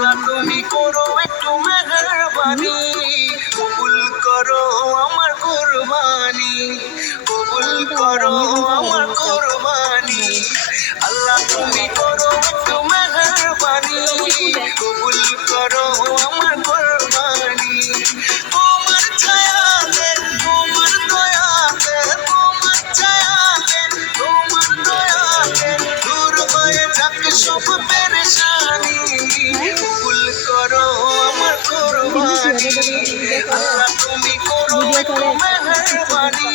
আল্লাহ তুমি করো একটু মেহেরবানি, কবুল করো আমার কুরবানি, কবুল করো আমার কুরবানি। আল্লাহ তুমি করো একটু মেহেরবানি, কবুল করো আমার কুরবানি। তোমার ছায়াতে, তোমার দয়াতে, তোমার ছায়াতে, তোমার দয়াতে দূর হয়ে যাক সব পেরেশানি, কবুল করো আমার কুরবানি। আল্লাহ তুমি করো একটু মেহেরবানি,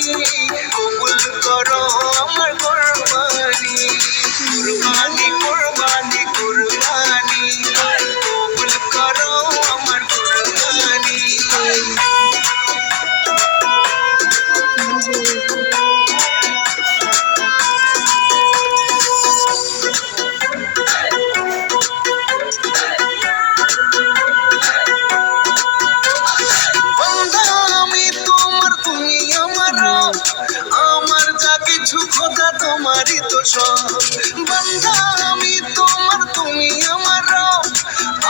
কবুল করো আমার কুরবানি, কুরবানি কুরবানি কুরবানি, কবুল করো আমার কুরবানি। আমি তোমার, তুমি আমার রব, আমার যা কিছু খোদা তোমারই তো সব। বান্দা আমি তোমার, তুমি আমার রব,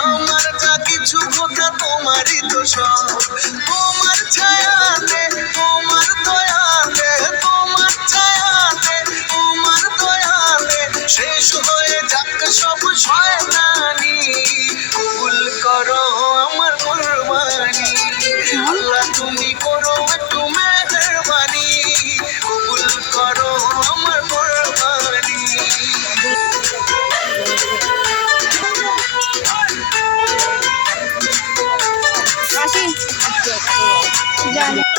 আমার যা কিছু খোদা তোমারই তো সব। তোমার ছায়াতে, তোমার দয়াতে, তোমার ছায়াতে, তোমার দয়াতে শেষ হয়ে যাক সব শয়তানি, কবুল করো আমার কুরবানি। আল্লাহ তুমি করো একটু মেহেরবানি, কবুল করো আমার কুরবানি। আসি জানি।